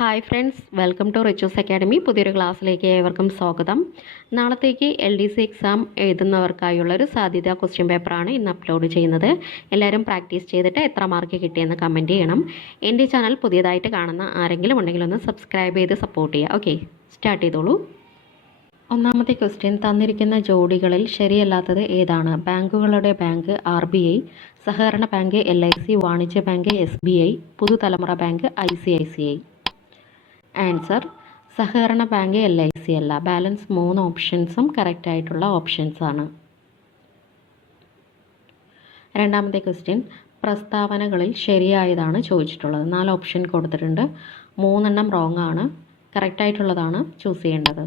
Hi friends, welcome to Richu's academy. പുതിയൊരു ക്ലാസ്സിലേക്ക് ഏവർക്കും സ്വാഗതം. നാളത്തേക്ക് LDC എക്സാം എഴുതുന്നവർക്കായുള്ളൊരു സാധ്യതാ ക്വസ്റ്റ്യൻ പേപ്പറാണ് ഇന്ന് അപ്ലോഡ് ചെയ്യുന്നത്. എല്ലാവരും പ്രാക്ടീസ് ചെയ്തിട്ട് എത്ര മാർക്ക് കിട്ടിയെന്ന് കമൻറ്റ് ചെയ്യണം. എൻ്റെ ചാനൽ പുതിയതായിട്ട് കാണുന്ന ആരെങ്കിലും ഉണ്ടെങ്കിൽ ഒന്ന് സബ്സ്ക്രൈബ് ചെയ്ത് സപ്പോർട്ട് ചെയ്യുക. ഓക്കെ, സ്റ്റാർട്ട് ചെയ്തോളൂ. ഒന്നാമത്തെ ക്വസ്റ്റ്യൻ, തന്നിരിക്കുന്ന ജോഡികളിൽ ശരിയല്ലാത്തത് ഏതാണ്? ബാങ്കുകളുടെ ബാങ്ക് RBI, സഹകരണ ബാങ്ക് LIC, വാണിജ്യ ബാങ്ക് SBI, പുതുതലമുറ ബാങ്ക് ICICI. ആൻസർ സഹകരണ ബാങ്ക് LIC അല്ല. ബാലൻസ് 3 ഓപ്ഷൻസും കറക്റ്റ് ആയിട്ടുള്ള ഓപ്ഷൻസ് ആണ്. രണ്ടാമത്തെ ക്വസ്റ്റ്യൻ, പ്രസ്താവനകളിൽ ശരിയായതാണ് ചോദിച്ചിട്ടുള്ളത്. 4 ഓപ്ഷൻ കൊടുത്തിട്ടുണ്ട്. 3 എണ്ണം റോങ് ആണ്. കറക്റ്റ് ആയിട്ടുള്ളതാണ് ചൂസ് ചെയ്യേണ്ടത്.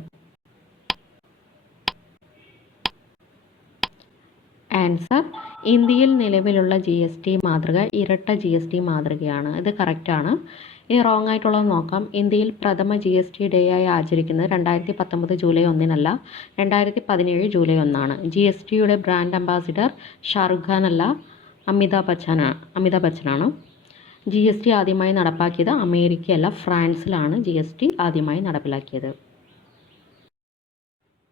ആൻസർ ഇന്ത്യയിൽ നിലവിലുള്ള GST മാതൃക ഇരട്ട GST മാതൃകയാണ്. ഇത് കറക്റ്റാണ്. ഇനി റോങ് ആയിട്ടുള്ളത് നോക്കാം. ഇന്ത്യയിൽ പ്രഥമ GST ഡേ ആയി ആചരിക്കുന്നത് 2019 ജൂലൈ 1 2017 ജൂലൈ 1. GSTയുടെ ബ്രാൻഡ് അംബാസിഡർ ഷാറുഖ് ഖാൻ അല്ല, അമിതാഭ് ബച്ചനാണ്. GST ആദ്യമായി നടപ്പാക്കിയത് അമേരിക്കയല്ല, ഫ്രാൻസിലാണ് GST ആദ്യമായി നടപ്പിലാക്കിയത്.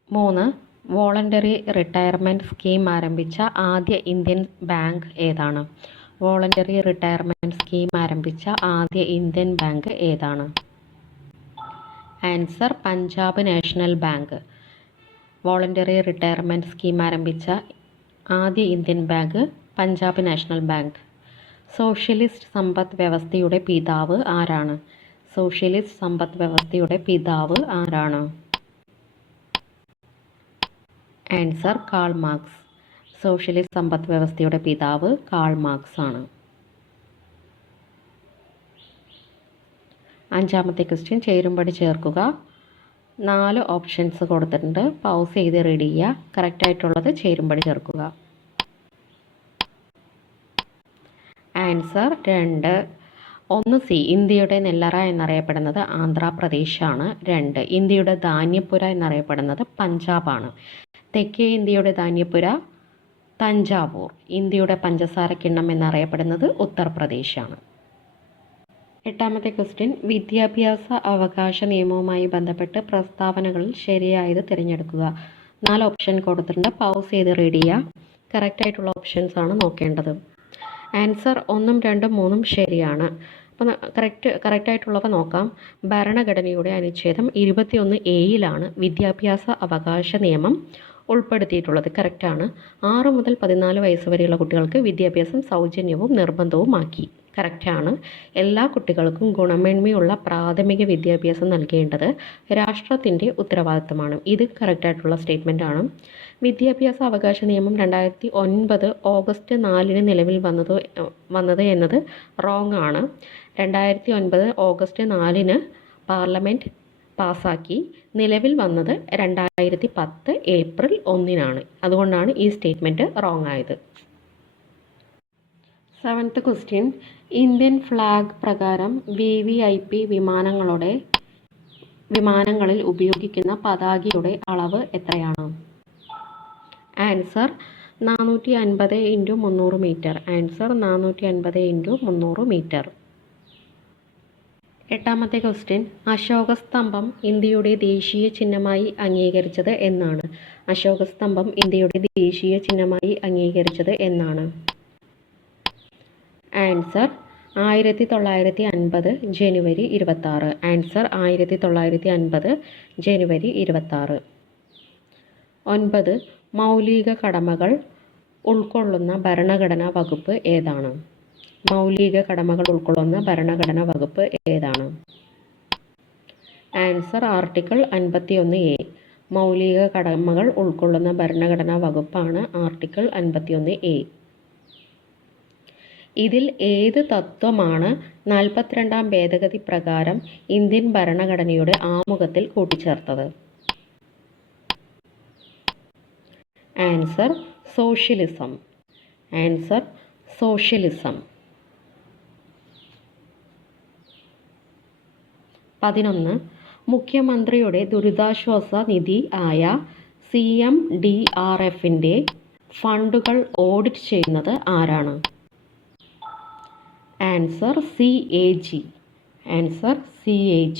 3. വോളണ്ടറി റിട്ടയർമെൻറ്റ് സ്കീം ആരംഭിച്ച ആദ്യ ഇന്ത്യൻ ബാങ്ക് ഏതാണ്? വോളണ്ടറി റിട്ടയർമെൻറ്റ് സ്കീം ആരംഭിച്ച ആദ്യ ഇന്ത്യൻ ബാങ്ക് ഏതാണ്? Answer Punjab national bank. Voluntary retirement scheme ആരംഭിച്ച ആദ്യ Indian bank Punjab national bank. Socialist സമ്പദ് വ്യവസ്ഥയുടെ പിതാവ് ആരാണ്? സോഷ്യലിസ്റ്റ് സമ്പദ് വ്യവസ്ഥയുടെ പിതാവ് ആരാണ്? Answer Karl Marx. സോഷ്യലിസ്റ്റ് സമ്പദ് വ്യവസ്ഥയുടെ പിതാവ് കാൾ മാർക്സ് ആണ്. അഞ്ചാമത്തെ ക്വസ്റ്റ്യൻ, ചേരുംപടി ചേർക്കുക. 4 ഓപ്ഷൻസ് കൊടുത്തിട്ടുണ്ട്. പൗസ് ചെയ്ത് റീഡ് ചെയ്യുക. കറക്റ്റ് ആയിട്ടുള്ളത് ചേരുംപടി ചേർക്കുക. ആൻസർ 2. 1 C, ഇന്ത്യയുടെ നെല്ലറ എന്നറിയപ്പെടുന്നത് ആന്ധ്രാപ്രദേശാണ്. 2. ഇന്ത്യയുടെ ധാന്യപ്പുര എന്നറിയപ്പെടുന്നത് പഞ്ചാബാണ്. തെക്കേ ഇന്ത്യയുടെ ധാന്യപ്പുര തഞ്ചാവൂർ. ഇന്ത്യയുടെ പഞ്ചസാര കിണ്ണം എന്നറിയപ്പെടുന്നത് ഉത്തർപ്രദേശാണ്. 8ാമത്തെ ക്വസ്റ്റ്യൻ, വിദ്യാഭ്യാസ അവകാശ നിയമവുമായി ബന്ധപ്പെട്ട് പ്രസ്താവനകളിൽ ശരിയായത് തിരഞ്ഞെടുക്കുക. 4 ഓപ്ഷൻ കൊടുത്തിട്ടുണ്ട്. പൗസ് ചെയ്ത് റീഡ് ചെയ്യുക. കറക്റ്റ് ആയിട്ടുള്ള ഓപ്ഷൻസ് ആണ് നോക്കേണ്ടത്. ആൻസർ 1, 2, 3 ശരിയാണ്. അപ്പോൾ കറക്റ്റ് ആയിട്ടുള്ളവ നോക്കാം. ഭരണഘടനയുടെ അനുച്ഛേദം 21A വിദ്യാഭ്യാസ അവകാശ നിയമം ഉൾപ്പെടുത്തിയിട്ടുള്ളത്. കറക്റ്റാണ്. 6 മുതൽ 14 വയസ്സ് വരെയുള്ള കുട്ടികൾക്ക് വിദ്യാഭ്യാസം സൗജന്യവും നിർബന്ധവുമാക്കി. കറക്റ്റാണ്. എല്ലാ കുട്ടികൾക്കും ഗുണമേന്മയുള്ള പ്രാഥമിക വിദ്യാഭ്യാസം നൽകേണ്ടത് രാഷ്ട്രത്തിൻ്റെ ഉത്തരവാദിത്തമാണ്. ഇത് കറക്റ്റായിട്ടുള്ള സ്റ്റേറ്റ്മെൻ്റ് ആണ്. വിദ്യാഭ്യാസ അവകാശ നിയമം 2009 ഓഗസ്റ്റ് 4 നിലവിൽ വന്നത് എന്നത് റോങ് ആണ്. 2009 ഓഗസ്റ്റ് 4 പാർലമെൻറ്റ് പാസ്സാക്കി. നിലവിൽ വന്നത് 2010 ഏപ്രിൽ 1 അതുകൊണ്ടാണ് ഈ സ്റ്റേറ്റ്മെൻറ്റ് റോങ് ആയത്. 7th ക്വസ്റ്റ്യൻ, ഇന്ത്യൻ ഫ്ലാഗ് പ്രകാരം VVIP വിമാനങ്ങളിൽ ഉപയോഗിക്കുന്ന പതാകയുടെ അളവ് എത്രയാണ്? Answer 450 × 300 metre. Answer 450 × 300 metre. 8ാമത്തെ ക്വസ്റ്റ്യൻ, അശോകസ്തംഭം ഇന്ത്യയുടെ ദേശീയ ചിഹ്നമായി അംഗീകരിച്ചത് എന്നാണ്? അശോകസ്തംഭം ഇന്ത്യയുടെ ദേശീയ ചിഹ്നമായി അംഗീകരിച്ചത് എന്നാണ്? ആൻസർ 1950 ജനുവരി 26. ആൻസർ 1950 ജനുവരി 26. 9. മൗലിക കടമകൾ ഉൾക്കൊള്ളുന്ന ഭരണഘടനാ വകുപ്പ് ഏതാണ്? മൗലിക കടമകൾ ഉൾക്കൊള്ളുന്ന ഭരണഘടനാ വകുപ്പ് ഏതാണ്? Answer article 51A. മൗലിക കടമകൾ ഉൾക്കൊള്ളുന്ന ഭരണഘടനാ വകുപ്പാണ് ആർട്ടിക്കിൾ 51A. ഇതിൽ ഏത് തത്വമാണ് 42ാം ഭേദഗതി പ്രകാരം ഇന്ത്യൻ ഭരണഘടനയുടെ ആമുഖത്തിൽ കൂട്ടിച്ചേർത്തത്? Answer socialism. Answer socialism. 11. മുഖ്യമന്ത്രിയുടെ ദുരിതാശ്വാസ നിധി ആയ CMDRFൻ്റെ ഫണ്ടുകൾ ഓഡിറ്റ് ചെയ്യുന്നത് ആരാണ്? Answer CAG. Answer CAG.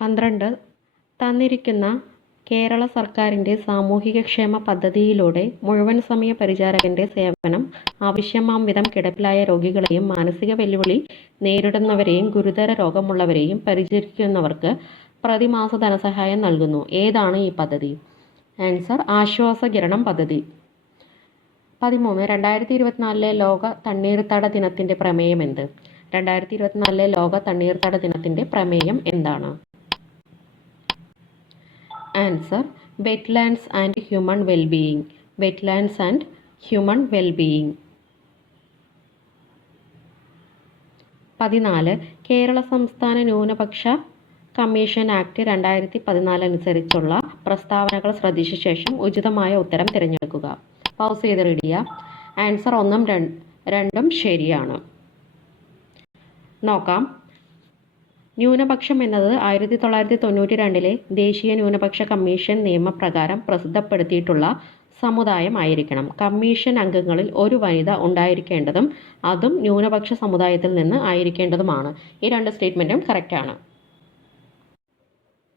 12. തന്നിരിക്കുന്ന കേരള സർക്കാരിൻ്റെ സാമൂഹികക്ഷേമ പദ്ധതിയിലൂടെ മുഴുവൻ സമയ പരിചാരകൻ്റെ സേവനം ആവശ്യമാം വിധം കിടപ്പിലായ രോഗികളെയും മാനസിക വെല്ലുവിളി നേരിടുന്നവരെയും ഗുരുതര രോഗമുള്ളവരെയും പരിചരിക്കുന്നവർക്ക് പ്രതിമാസ ധനസഹായം നൽകുന്നു. ഏതാണ് ഈ പദ്ധതി? ആൻസർ ആശ്വാസകിരണം പദ്ധതി. 13. 2024 ലോക തണ്ണീർത്തട ദിനത്തിൻ്റെ പ്രമേയം എന്ത്? 2024 ലോക തണ്ണീർത്തട ദിനത്തിൻ്റെ പ്രമേയം എന്താണ്? Answer wetlands and human wellbeing. Wetlands and human wellbeing. 14. Kerala സംസ്ഥാന ന്യൂനപക്ഷ കമ്മീഷൻ ആക്ട് 2014 അനുസരിച്ചുള്ള പ്രസ്താവനകൾ ശ്രദ്ധിച്ച ശേഷം ഉചിതമായ ഉത്തരം തിരഞ്ഞെടുക്കുക. പൗസ് ചെയ്ത് റീഡ് ചെയ്യുക. ആൻസർ 1ഉം 2ഉം ശരിയാണ്. നോക്കാം. ന്യൂനപക്ഷം എന്നത് 1992 ദേശീയ ന്യൂനപക്ഷ കമ്മീഷൻ നിയമപ്രകാരം പ്രസിദ്ധപ്പെടുത്തിയിട്ടുള്ള സമുദായം ആയിരിക്കണം. കമ്മീഷൻ അംഗങ്ങളിൽ ഒരു വനിത ഉണ്ടായിരിക്കേണ്ടതും അതും ന്യൂനപക്ഷ സമുദായത്തിൽ നിന്ന് ആയിരിക്കേണ്ടതുമാണ്. ഈ 2 സ്റ്റേറ്റ്മെൻറ്റും കറക്റ്റാണ്.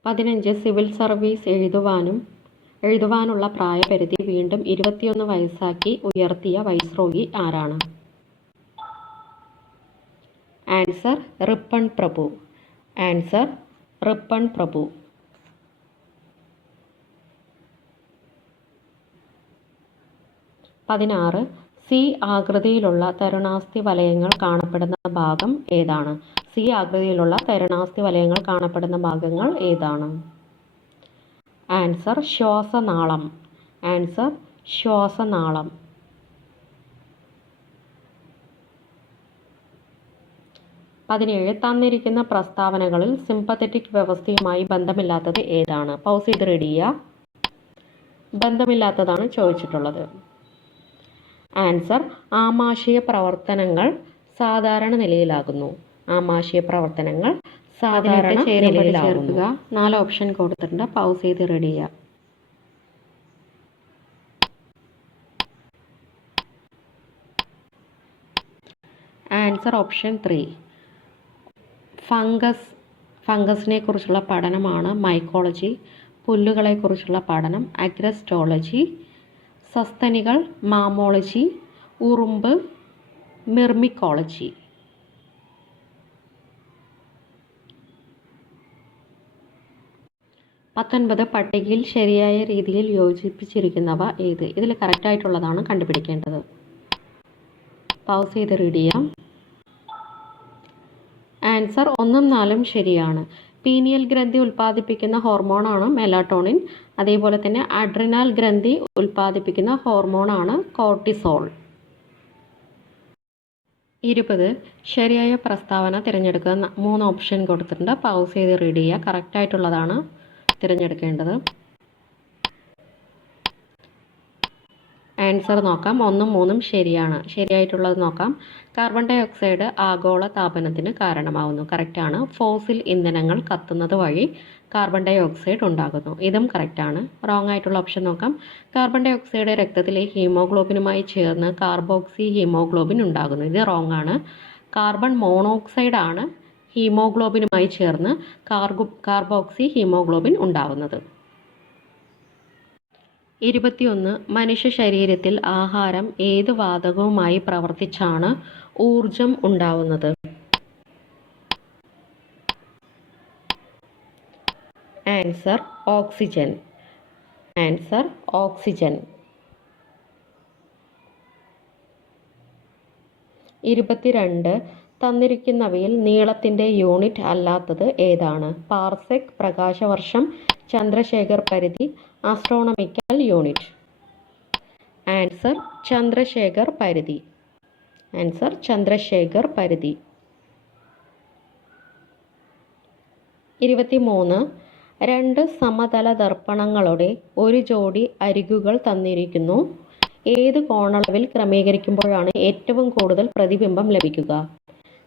15. സിവിൽ സർവീസ് എഴുതുവാനുള്ള പ്രായപരിധി വീണ്ടും 21 വയസ്സാക്കി ഉയർത്തിയ വൈസ്രോയി ആരാണ്? ആൻസർ റിപ്പൺ പ്രഭു. ആൻസർ റിപ്പൺ പ്രഭു. 16. സി ആകൃതിയിലുള്ള തരുണാസ്ഥി വലയങ്ങൾ കാണപ്പെടുന്ന ഭാഗം ഏതാണ്? സി ആകൃതിയിലുള്ള തരുണാസ്ഥി വലയങ്ങൾ കാണപ്പെടുന്ന ഭാഗങ്ങൾ ഏതാണ്? ആൻസർ ശ്വാസനാളം. ആൻസർ ശ്വാസനാളം. 17. തന്നിരിക്കുന്ന പ്രസ്താവനകളിൽ സിമ്പത്തറ്റിക് വ്യവസ്ഥയുമായി ബന്ധമില്ലാത്തത് ഏതാണ്? പൗസ് ചെയ്ത് റീഡ് ചെയ്യുക. ബന്ധമില്ലാത്തതാണ് ചോദിച്ചിട്ടുള്ളത്. ആൻസർ ആമാശയ പ്രവർത്തനങ്ങൾ സാധാരണ നിലയിലാകുന്നു. ആമാശയ പ്രവർത്തനങ്ങൾ സാധാരണ നിലയിലാകുന്നു. 4 ഓപ്ഷൻ കൊടുത്തിട്ടുണ്ട്. പൗസ് ചെയ്ത് റീഡ് ചെയ്യുക. Answer option 3. ഫംഗസിനെ കുറിച്ചുള്ള പഠനമാണ് മൈക്കോളജി. പുല്ലുകളെക്കുറിച്ചുള്ള പഠനം അഗ്രസ്റ്റോളജി. സസ്തനികൾ മാമോളജി. ഉറുമ്പ് മിർമിക്കോളജി. 19. പട്ടികയിൽ ശരിയായ രീതിയിൽ യോജിപ്പിച്ചിരിക്കുന്നവ ഏത്? ഇതിൽ കറക്റ്റായിട്ടുള്ളതാണ് കണ്ടുപിടിക്കേണ്ടത്. പൗസ് ചെയ്ത് റീഡ് ചെയ്യാം. ആൻസർ 1ഉം 4ഉം ശരിയാണ്. പീനിയൽ ഗ്രന്ഥി ഉൽപ്പാദിപ്പിക്കുന്ന ഹോർമോണാണ് മെലാറ്റോണിൻ. അതേപോലെ തന്നെ അഡ്രിനാൽ ഗ്രന്ഥി ഉൽപ്പാദിപ്പിക്കുന്ന ഹോർമോണാണ് കോർട്ടിസോൾ. 20. ശരിയായ പ്രസ്താവന തിരഞ്ഞെടുക്കുക. 3 ഓപ്ഷൻ കൊടുത്തിട്ടുണ്ട്. പൗസ് ചെയ്ത് റീഡ് ചെയ്യുക. കറക്റ്റായിട്ടുള്ളതാണ് തിരഞ്ഞെടുക്കേണ്ടത്. ആൻസർ നോക്കാം. 1ഉം 3ഉം ശരിയാണ്. ശരിയായിട്ടുള്ളത് നോക്കാം. കാർബൺ ഡൈ ഓക്സൈഡ് ആഗോള താപനത്തിന് കാരണമാവുന്നു. കറക്റ്റാണ്. ഫോസിൽ ഇന്ധനങ്ങൾ കത്തുന്നത് വഴി കാർബൺ ഡൈ ഓക്സൈഡ് ഉണ്ടാകുന്നു. ഇതും കറക്റ്റാണ്. റോങ് ആയിട്ടുള്ള ഓപ്ഷൻ നോക്കാം. കാർബൺ ഡൈ ഓക്സൈഡ് രക്തത്തിലെ ഹീമോഗ്ലോബിനുമായി ചേർന്ന് കാർബോക്സി ഹീമോഗ്ലോബിൻ ഉണ്ടാകുന്നു. ഇത് റോങ് ആണ്. കാർബൺ മോണോക്സൈഡ് ആണ് ഹീമോഗ്ലോബിനുമായി ചേർന്ന് കാർബോക്സി ഹീമോഗ്ലോബിൻ ഉണ്ടാകുന്നത്. 21. മനുഷ്യ ശരീരത്തിൽ ആഹാരം ഏത് വാതകവുമായി പ്രവർത്തിച്ചാണ് ഊർജം ഉണ്ടാവുന്നത്? Answer oxygen. Answer oxygen. 22. തന്നിരിക്കുന്നവയിൽ നീളത്തിൻ്റെ യൂണിറ്റ് അല്ലാത്തത് ഏതാണ്? പാർസെക്, പ്രകാശവർഷം, ചന്ദ്രശേഖർ പരിധി, ആസ്ട്രോണമിക്കൽ യൂണിറ്റ്. ആൻസർ ചന്ദ്രശേഖർ പരിധി. ആൻസർ ചന്ദ്രശേഖർ പരിധി. 23. 2 സമതല ദർപ്പണങ്ങളുടെ ഒരു ജോഡി അരികുകൾ തന്നിരിക്കുന്നു. ഏത് കോണളവിൽ ക്രമീകരിക്കുമ്പോഴാണ് ഏറ്റവും കൂടുതൽ പ്രതിബിംബം ലഭിക്കുക?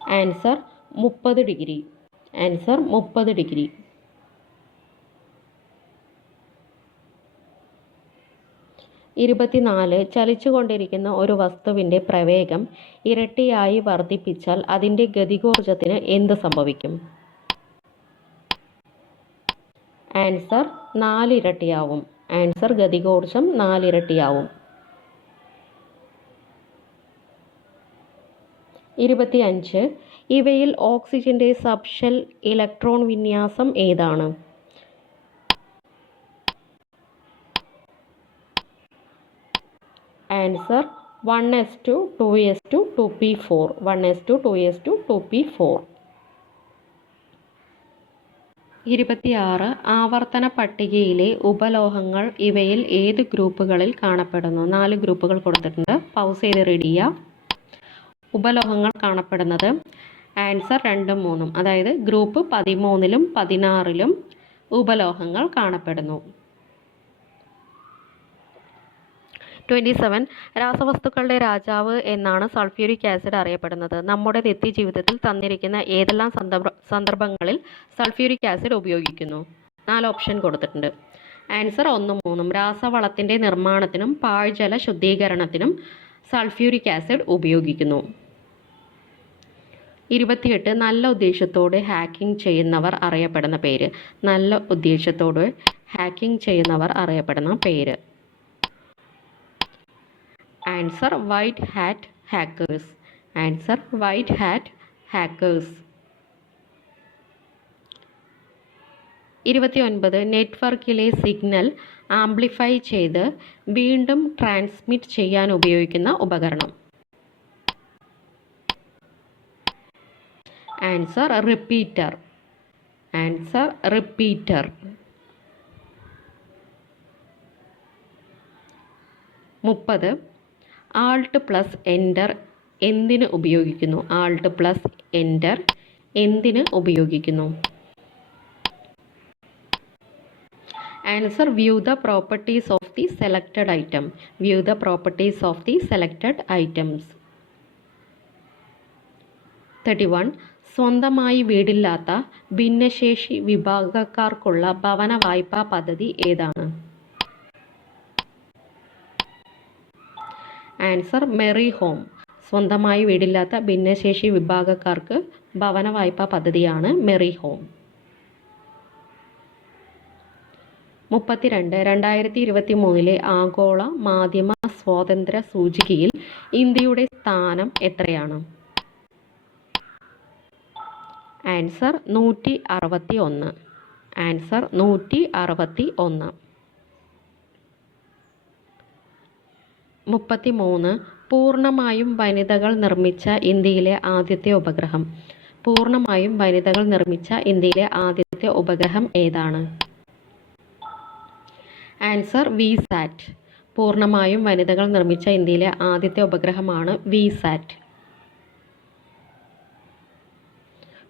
Answer 30 degree. Answer 30 degree. 24. 24 ചലിച്ചുകൊണ്ടിരിക്കുന്ന ഒരു വസ്തുവിൻ്റെ പ്രവേഗം ഇരട്ടിയായി വർദ്ധിപ്പിച്ചാൽ അതിൻ്റെ ഗതികോർജത്തിന് എന്ത് സംഭവിക്കും? ആൻസർ 4 ഇരട്ടിയാവും. ആൻസർ ഗതികോർജം 4 ഇരട്ടിയാവും. 25 ഇവയിൽ ഓക്സിജന്റെ സബ്ഷെൽ ഇലക്ട്രോൺ വിന്യാസം ഏതാണ്? Answer 1s2 2s2 2p4. 1s2 2s2 2p4. 26 ആവർത്തന പട്ടികയിലെ ഉപലോഹങ്ങൾ ഇവയിൽ ഏത് ഗ്രൂപ്പുകളിൽ കാണപ്പെടുന്നു? 4 ഗ്രൂപ്പുകൾ കൊടുത്തിട്ടുണ്ട്. പൗസ് ചെയ്ത് റീഡ് ചെയ്യുക. ഉപലോഹങ്ങൾ കാണപ്പെടുന്നത് ആൻസർ 2ഉം 3ഉം, അതായത് ഗ്രൂപ്പ് 13ലും 16ലും ഉപലോഹങ്ങൾ കാണപ്പെടുന്നു. 27 രാസവസ്തുക്കളുടെ രാജാവ് എന്നാണ് സൾഫ്യൂരിക് ആസിഡ് അറിയപ്പെടുന്നത്. നമ്മുടെ നിത്യജീവിതത്തിൽ തന്നിരിക്കുന്ന ഏതെല്ലാം സന്ദർഭങ്ങളിൽ സൾഫ്യൂരിക് ആസിഡ് ഉപയോഗിക്കുന്നു? 4 ഓപ്ഷൻ കൊടുത്തിട്ടുണ്ട്. ആൻസർ 1ഉം 3ഉം. രാസവളത്തിൻ്റെ നിർമ്മാണത്തിനും പാഴ്ജല ശുദ്ധീകരണത്തിനും സൾഫ്യൂരിക് ആസിഡ് ഉപയോഗിക്കുന്നു. 28 നല്ല ഉദ്ദേശത്തോടെ ഹാക്കിംഗ് ചെയ്യുന്നവർ അറിയപ്പെടുന്ന പേര്. നല്ല ഉദ്ദേശത്തോടെ ഹാക്കിംഗ് ചെയ്യുന്നവർ അറിയപ്പെടുന്ന പേര്. Answer white hat hackers. Answer white hat hackers. 29 നെറ്റ്വർക്കിലെ സിഗ്നൽ ആംപ്ലിഫൈ ചെയ്ത് വീണ്ടും ട്രാൻസ്മിറ്റ് ചെയ്യാൻ ഉപയോഗിക്കുന്ന ഉപകരണം. Answer repeater. Answer repeater. 30 alt plus enter എന്തിന് ഉപയോഗിക്കുന്നു? ആൾട്ട് പ്ലസ് എൻ്റർ എന്തിന് ഉപയോഗിക്കുന്നു? Answer view the properties of the selected item. View the properties of the selected items. 31 സ്വന്തമായി വീടില്ലാത്ത ഭിന്നശേഷി വിഭാഗക്കാർക്കുള്ള ഭവന വായ്പാ പദ്ധതി ഏതാണ്? Answer merry home. സ്വന്തമായി വീടില്ലാത്ത ഭിന്നശേഷി വിഭാഗക്കാർക്ക് ഭവന വായ്പാ പദ്ധതിയാണ് മെറി ഹോം. 32 2023 ആഗോള മാധ്യമ സ്വാതന്ത്ര്യ സൂചികയിൽ ഇന്ത്യയുടെ സ്ഥാനം എത്രയാണ്? ആൻസർ 161. ആൻസർ 161. 33 പൂർണ്ണമായും വനിതകൾ നിർമ്മിച്ച ഇന്ത്യയിലെ ആദ്യത്തെ ഉപഗ്രഹം. പൂർണ്ണമായും വനിതകൾ നിർമ്മിച്ച ഇന്ത്യയിലെ ആദ്യത്തെ ഉപഗ്രഹം ഏതാണ്? Answer Vsat. പൂർണ്ണമായും വനിതകൾ നിർമ്മിച്ച ഇന്ത്യയിലെ ആദ്യത്തെ ഉപഗ്രഹമാണ് വിസാറ്റ്.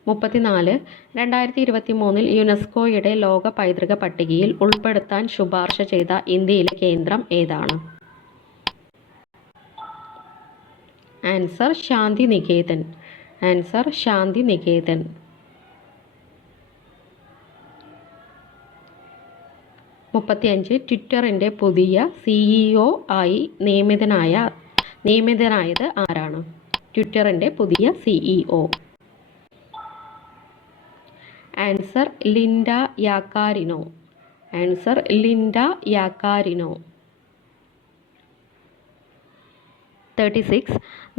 34 2023 യുനെസ്കോയുടെ ലോക പൈതൃക പട്ടികയിൽ ഉൾപ്പെടുത്താൻ ശുപാർശ ചെയ്ത ഇന്ത്യയിലെ കേന്ദ്രം ഏതാണ്? ആൻസർ ശാന്തി നികേതൻ. ആൻസർ ശാന്തി നികേതൻ. 35 ട്വിറ്ററിൻ്റെ പുതിയ CEO ആയി നിയമിതനായത് ആരാണ്? ട്വിറ്ററിൻ്റെ പുതിയ CEO. Answer Linda Yaccarino. Answer Linda Yaccarino. 36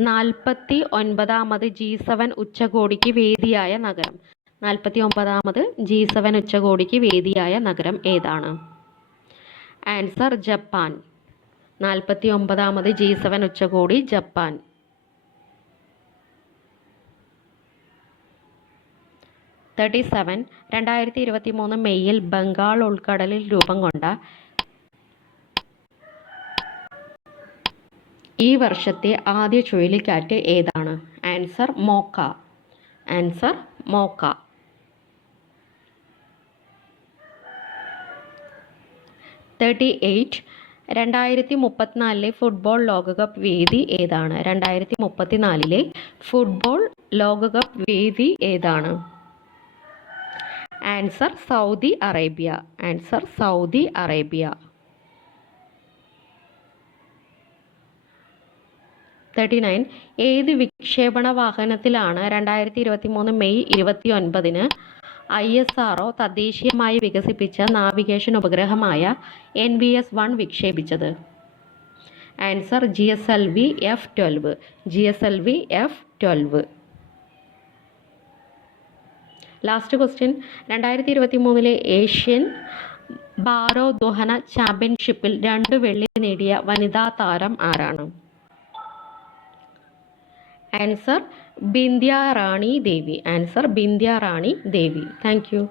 49ാമത് G7 ഉച്ചകോടിക്ക് വേദിയായ നഗരം. 49ാമത് G7 ഉച്ചകോടിക്ക് വേദിയായ നഗരം ഏതാണ്? Answer Japan. 49ാമത് G7 ഉച്ചകോടി ജപ്പാൻ. 37 2023 മെയ്യിൽ ബംഗാൾ ഉൾക്കടലിൽ രൂപം കൊണ്ട ഈ വർഷത്തെ ആദ്യ ചുഴലിക്കാറ്റ് ഏതാണ്? ആൻസർ മോക്ക. ആൻസർ മോക്ക. 38 2034 ഫുട്ബോൾ ലോകകപ്പ് വേദി ഏതാണ്? 2034 ഫുട്ബോൾ ലോകകപ്പ് വേദി ഏതാണ്? Answer Saudi Arabia. Answer Saudi Arabia. 39. ഏത് വിക്ഷേപണ വാഹനത്തിലാണ് 2023 മെയ് 29 ISRO തദ്ദേശീയമായി വികസിപ്പിച്ച നാവിഗേഷൻ ഉപഗ്രഹമായ NVS-1 വിക്ഷേപിച്ചത്? Answer GSLV F-12. GSLV F-12. Last question. 2023 Asian ഭാരോദ്വഹന ചാമ്പ്യൻഷിപ്പിൽ 2 വെള്ളി നേടിയ വനിതാ താരം ആരാണ്? Answer Bindyarani Devi. Answer Bindyarani Devi. Thank U.